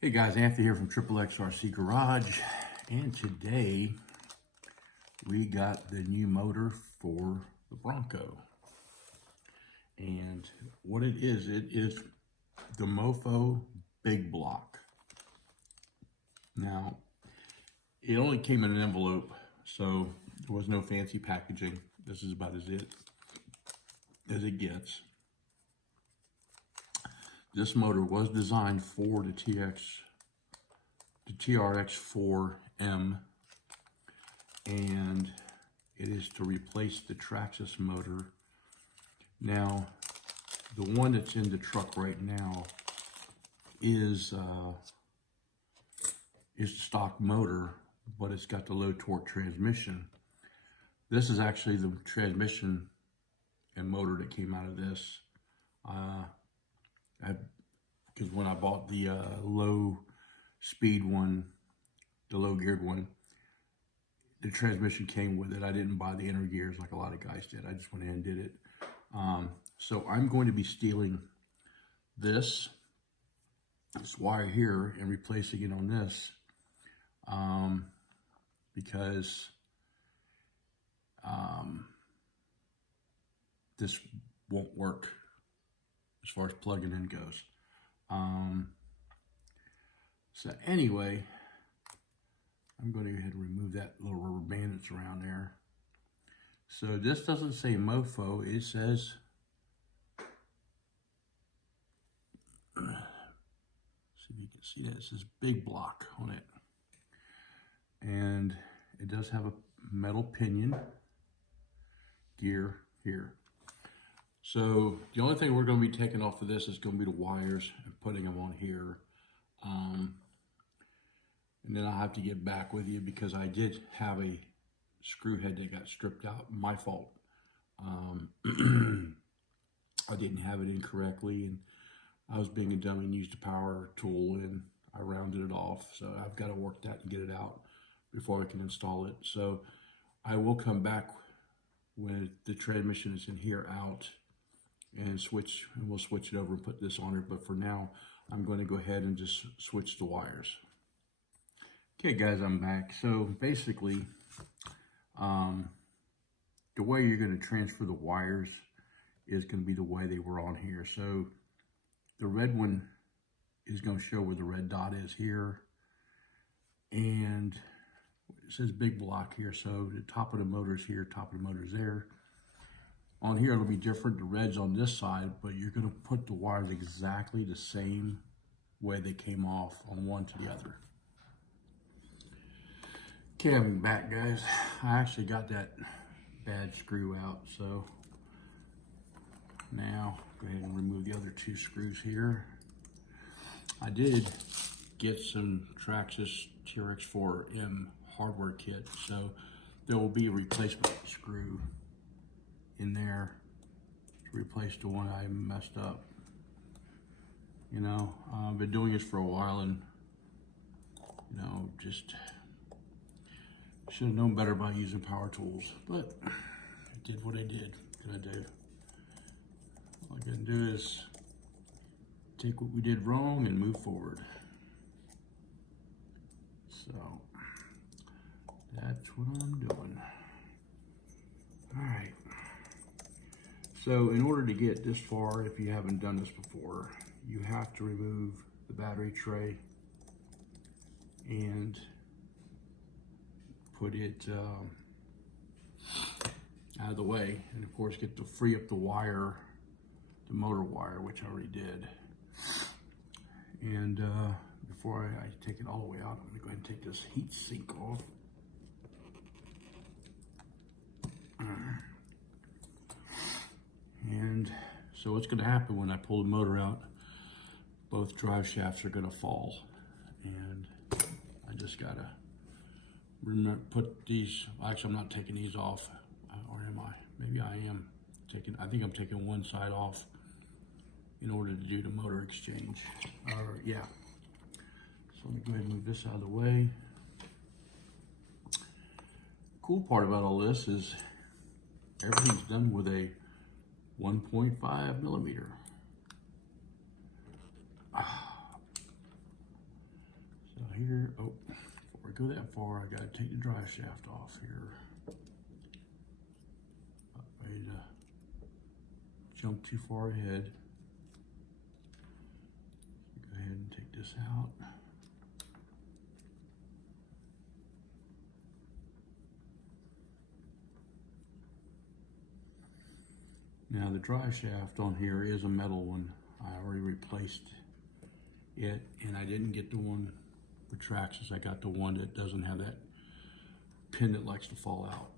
Hey guys, Anthony here from XXRC Garage, and today we got the new motor for the Bronco. And what it is the MOFO Big Block. Now, it only came in an envelope, so there was no fancy packaging. This is about as it gets. This motor was designed for the TRX4M, and it is to replace the Traxxas motor. Now, the one that's in the truck right now is the stock motor, but it's got the low torque transmission. This is actually the transmission and motor that came out of this. Because when I bought the low speed one, the low geared one, the transmission came with it. I didn't buy the inner gears like a lot of guys did. I just went ahead and did it. So I'm going to be stealing this wire here and replacing it on this, because this won't work as far as plugging in goes. So anyway, I'm going to go ahead and remove that little rubber band that's around there. So this doesn't say MOFO, it says, see if you can see that, it says Big Block on it. And it does have a metal pinion gear here. So the only thing we're going to be taking off of this is going to be the wires and putting them on here. And then I'll have to get back with you because I did have a screw head that got stripped out. My fault. I didn't have it in correctly, and I was being a dummy and used a power tool and I rounded it off. So I've got to work that and get it out before I can install it. So I will come back when the transmission is in here out and we'll switch it over and put this on it. But for now, I'm going to go ahead and just switch the wires. Okay guys, I'm back. So basically, the way you're going to transfer the wires is going to be the way they were on here. So the red one is going to show where the red dot is here, and it says Big Block here. So the top of the motor's here, top of the motor's there. On here it'll be different. The red's on this side, but you're going to put the wires exactly the same way they came off on one to the other. Okay, I'm back guys. I actually got that bad screw out, so now go ahead and remove the other two screws here. I did get some Traxxas TRX4M hardware kit, so there will be a replacement screw in there to replace the one I messed up. You know, I've been doing this for a while, and you know, just should have known better about using power tools, but I did what I did. What I did. All I can do is take what we did wrong and move forward. So that's what I'm doing. All right. So in order to get this far, if you haven't done this before, you have to remove the battery tray and put it out of the way, and of course get to free up the wire, the motor wire, which I already did. And before I take it all the way out, I'm gonna go ahead and take this heat sink off. And so what's gonna happen when I pull the motor out, both drive shafts are gonna fall. And I just gotta remember, put these, actually I'm not taking these off, or am I? Maybe I am taking, I think I'm taking one side off in order to do the motor exchange. Yeah. So let me go ahead and move this out of the way. Cool part about all this is everything's done with a 1.5 millimeter. here. Oh, before I go that far, I gotta take the drive shaft off here. Not ready to jump too far ahead. Go ahead and take this out. Now the drive shaft on here is a metal one. I already replaced it, and I didn't get the one with Traxxas. I got the one that doesn't have that pin that likes to fall out.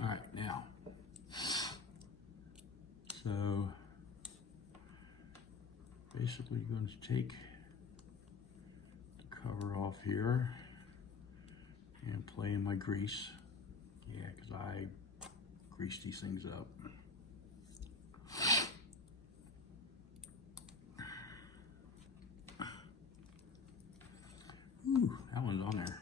All right, now, so basically you're going to take the cover off here and play in my grease. Yeah, because I grease these things up. Ooh, that one's on there.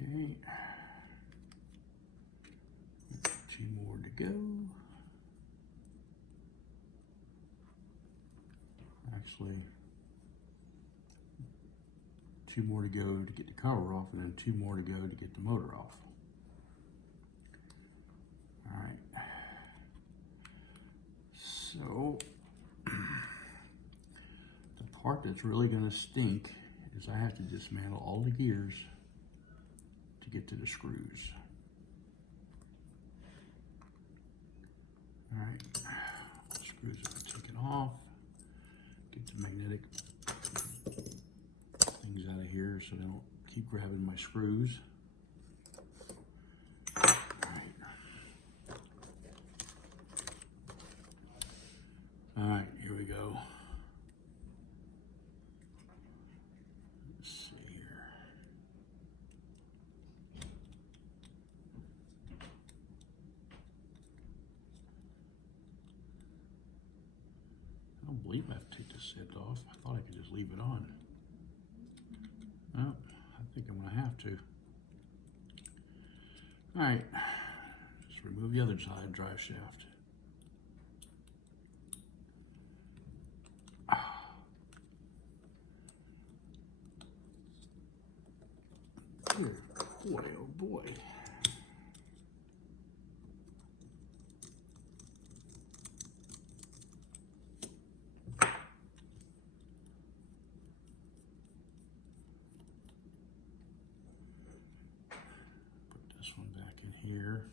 Okay. 2 more to go. Actually, 2 more to go to get the cover off, and then 2 more to go to get the motor off. All right. So, the part that's really going to stink is I have to dismantle all the gears to get to the screws. All right, the screws are taken off. Get the magnetic things out of here so they don't keep grabbing my screws. All right, here we go. Let's see here. I don't believe I have to take this set off. I thought I could just leave it on. No, I think I'm gonna have to. All right, just remove the other side drive shaft. Boy, oh boy. Put this one back in here.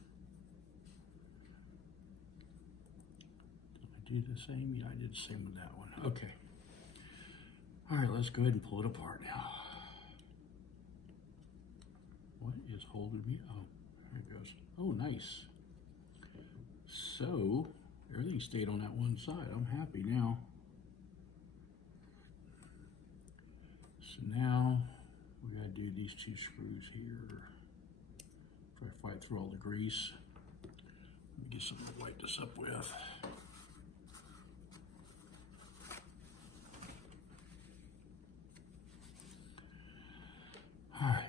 Did I do the same? Yeah, I did the same with that one. Okay. All right, let's go ahead and pull it apart now. What is holding me? Oh, there it goes. Oh, nice. So, everything stayed on that one side. I'm happy now. So now, we gotta do these 2 screws here. Try to fight through all the grease. Let me get something to wipe this up with. All right.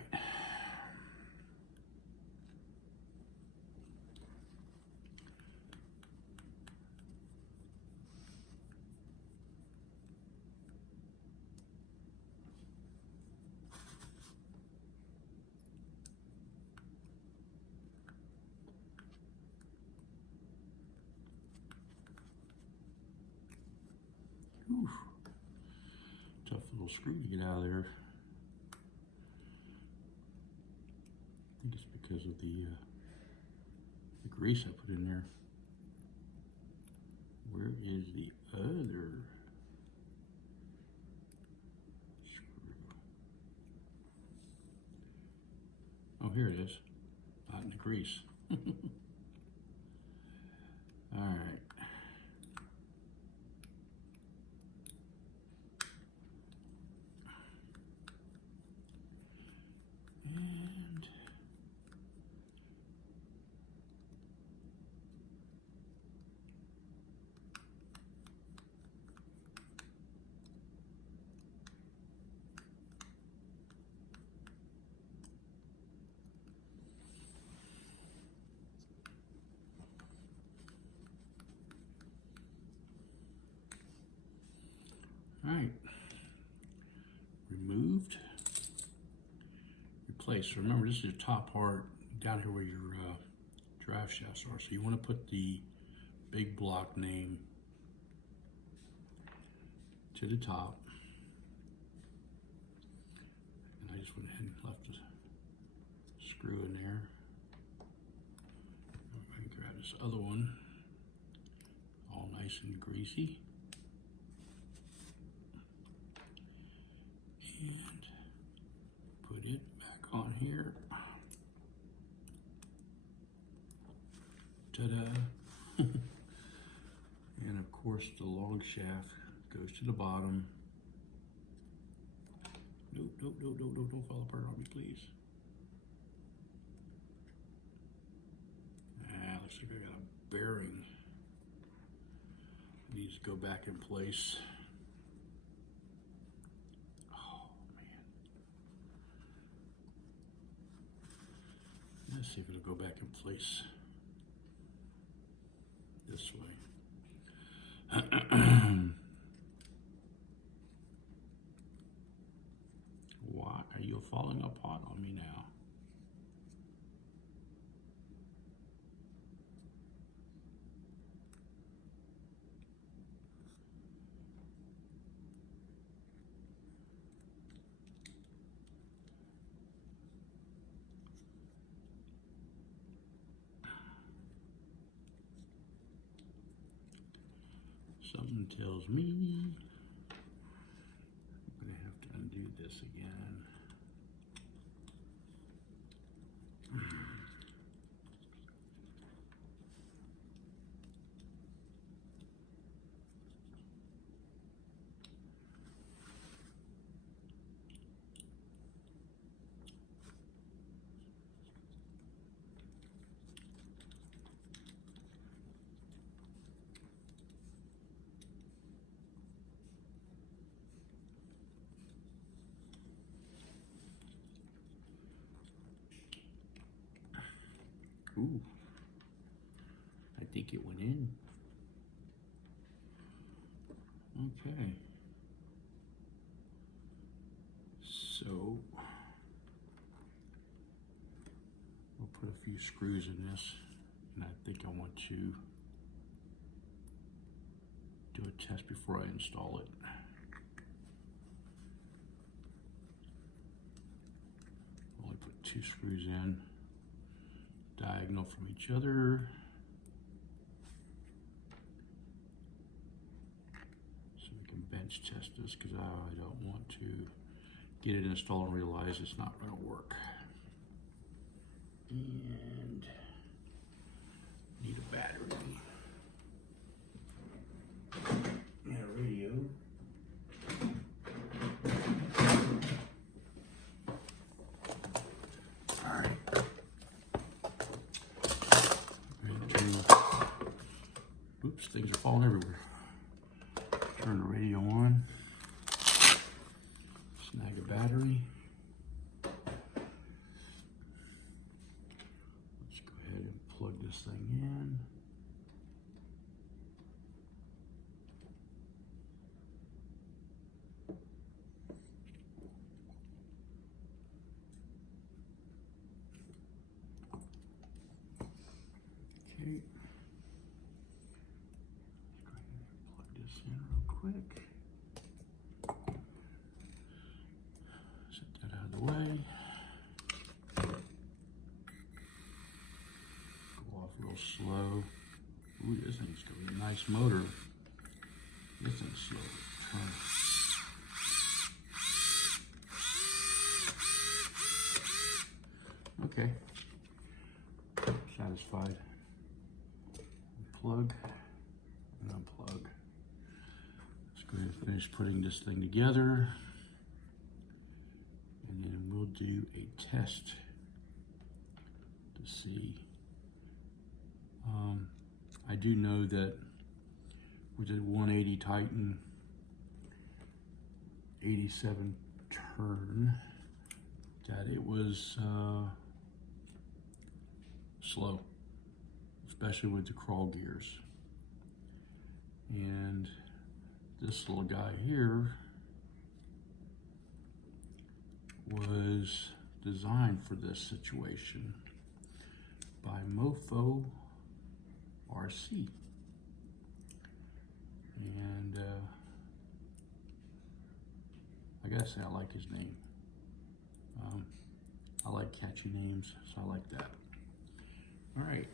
Whew. Tough little screw to get out of there. I think it's because of the grease I put in there. Where is the other screw? Oh, here it is. Not in the grease. All right. And So remember, this is your top part down here where your drive shafts are. So you want to put the big block name to the top. And I just went ahead and left the screw in there. I'm going to grab this other one, all nice and greasy. And put it back on here. Ta-da! And of course the long shaft goes to the bottom. Nope, don't fall apart on me, please. Looks like I got a bearing. It needs to go back in place. Oh man. Let's see if it'll go back in place this way. Why are you falling apart on me now? Something tells me I'm gonna have to undo this again. Ooh, I think it went in. Okay. So, we'll put a few screws in this, and I think I want to do a test before I install it. Only put 2 screws in, diagonal from each other. So we can bench test this, because I don't want to get it installed and realize it's not going to work. And need a battery and a radio. All right. Oops, things are falling everywhere. Turn the radio on. Snag a battery. Let's go ahead and plug this thing in. Okay. Plug this in real quick. Set that out of the way. Go off real slow. Ooh, this thing's got a nice motor. This thing's slow to turn. Okay. Satisfied. Plug and unplug. Let's go ahead and finish putting this thing together, and then we'll do a test to see. I do know that with the 180 Titan 87 turn that it was slow, especially with the crawl gears. And this little guy here was designed for this situation by MOtorFOr. And I gotta say, I like his name. I like catchy names, so I like that. All right,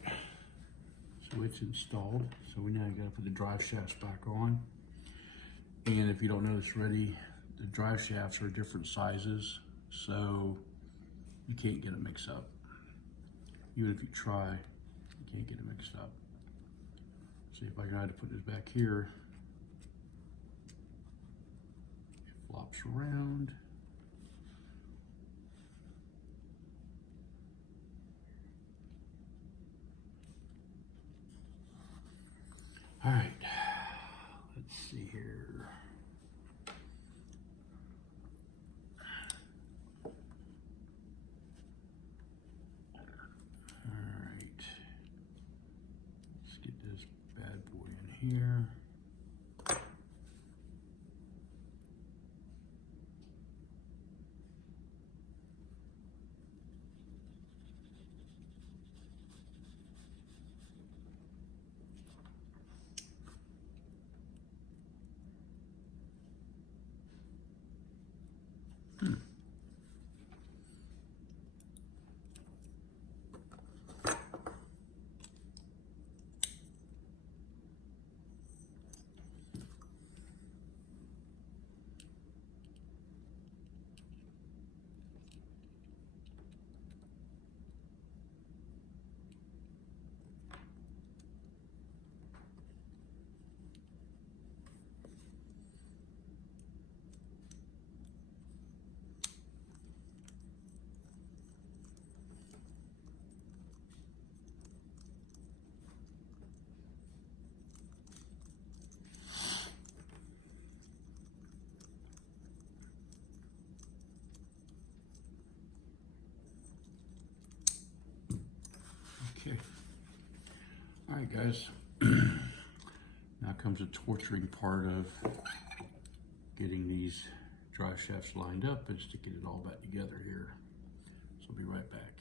so it's installed. So we now gotta put the drive shafts back on. And if you don't notice already, the drive shafts are different sizes, so you can't get it mixed up. Even if you try, you can't get it mixed up. See, if I try to put this back here, it flops around. All right, let's see here. All right, let's get this bad boy in here. Okay. All right, guys. Now comes the torturing part of getting these drive shafts lined up and sticking it all back together here. So I'll be right back.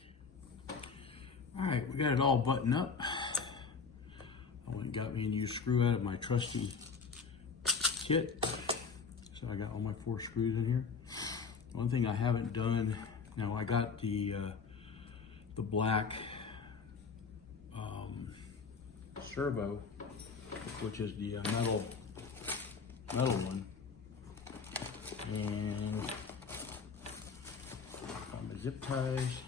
All right, we got it all buttoned up. I went and got me a new screw out of my trusty kit. So I got all my 4 screws in here. One thing I haven't done, now I got the black servo, which is the metal one, and got my zip ties,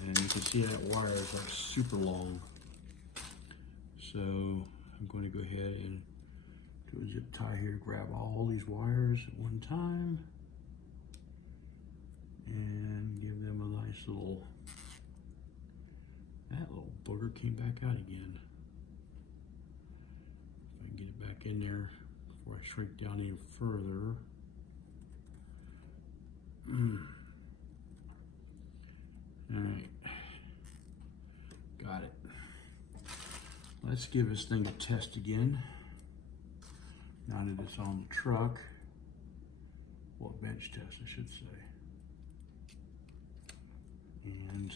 and you can see that wire is like super long, so I'm going to go ahead and do a zip tie here, grab all these wires at one time and give them a nice little. That little booger came back out again. If I can get it back in there before I shrink down even further. All right, got it. Let's give this thing a test again. Now that it's on the truck, well, bench test, I should say. And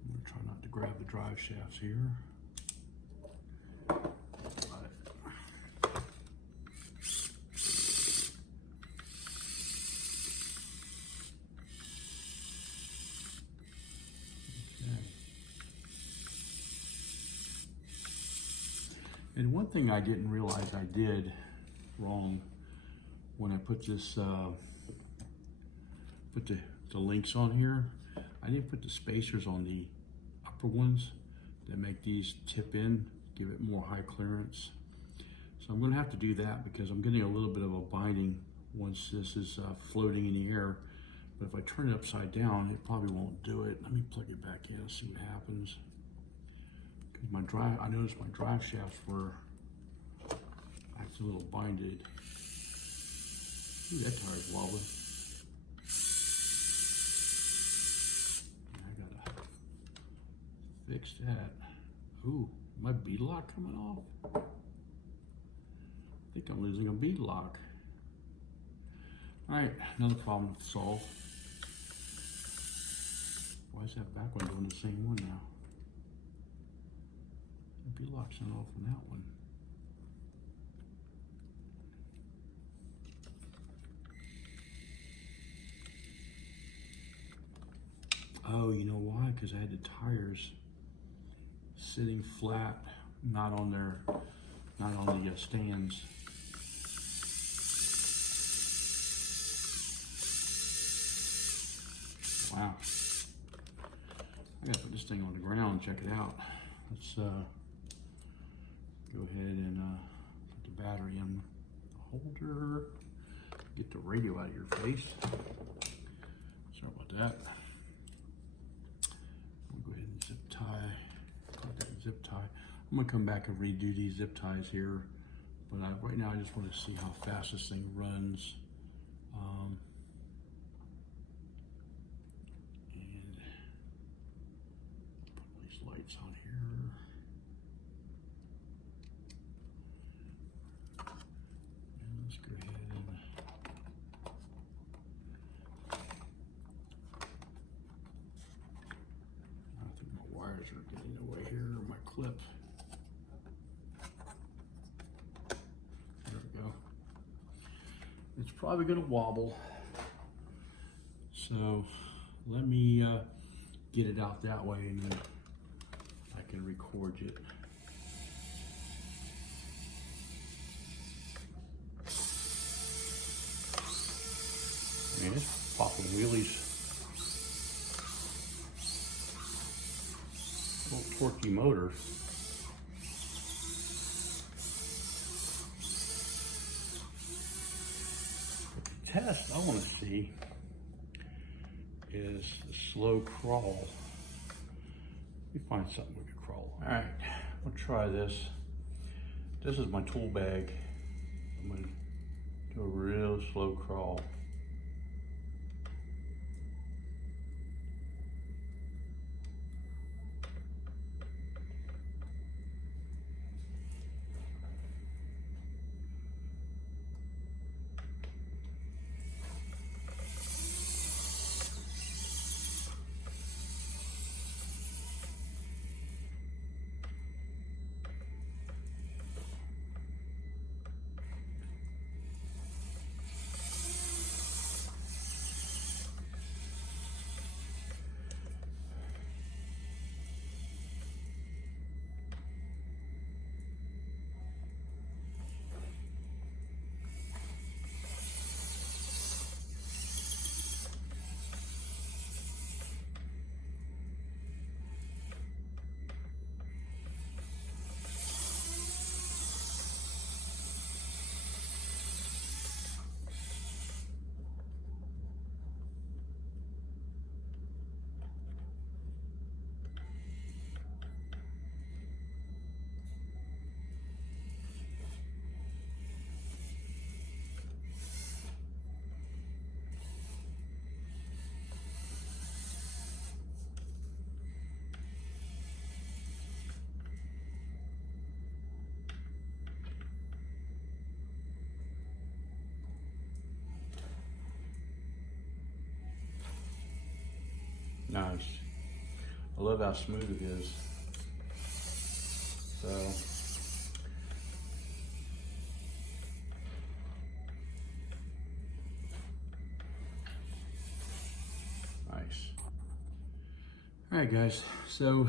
I'm gonna try not to grab the drive shafts here. Got it. Okay. And one thing I didn't realize I did wrong when I put this, put the links on here, I didn't put the spacers on the upper ones that make these tip in, give it more high clearance. So I'm gonna have to do that because I'm getting a little bit of a binding once this is floating in the air. But if I turn it upside down, it probably won't do it. Let me plug it back in and see what happens. Because I noticed my drive shafts were acting a little binded. Ooh, that tire's wobbling. Fix that. Ooh, my bead lock coming off. I think I'm losing a bead lock. All right, another problem solved. Why is that back one doing the same one now? Maybe locks it off on that one. Oh, you know why? Because I had the tires sitting flat, not on the stands. Wow. I gotta put this thing on the ground and check it out. Let's go ahead and put the battery in the holder. Get the radio out of your face. Sorry about that. We'll go ahead and zip tie. Got that zip tie. I'm gonna come back and redo these zip ties here, but right now I just want to see how fast this thing runs. And put these lights on here. And let's go ahead and I think my wires are getting in the way here, or my clip. There we go. It's probably gonna wobble. So let me get it out that way and then I can record it. Man, it's popping wheelies. Little torquey motor. The test I want to see is the slow crawl. Let me find something we can crawl. All right, we'll try this. This is my tool bag. I'm gonna do a real slow crawl. Nice. I love how smooth it is. So, nice. All right, guys. So,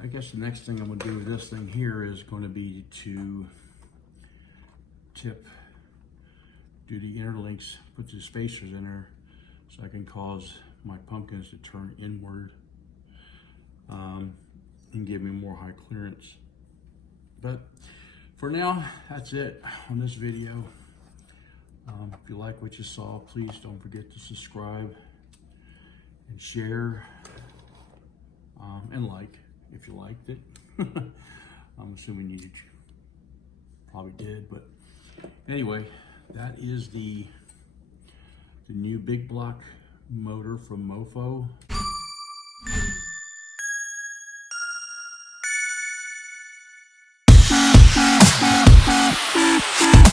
I guess the next thing I'm going to do with this thing here is going to be to do the interlinks, put the spacers in there, so I can cause my pumpkins to turn inward and give me more high clearance. But for now, that's it on this video. If you like what you saw, please don't forget to subscribe and share and like if you liked it. I'm assuming you probably did, but anyway, that is the new big block motor from MOFO.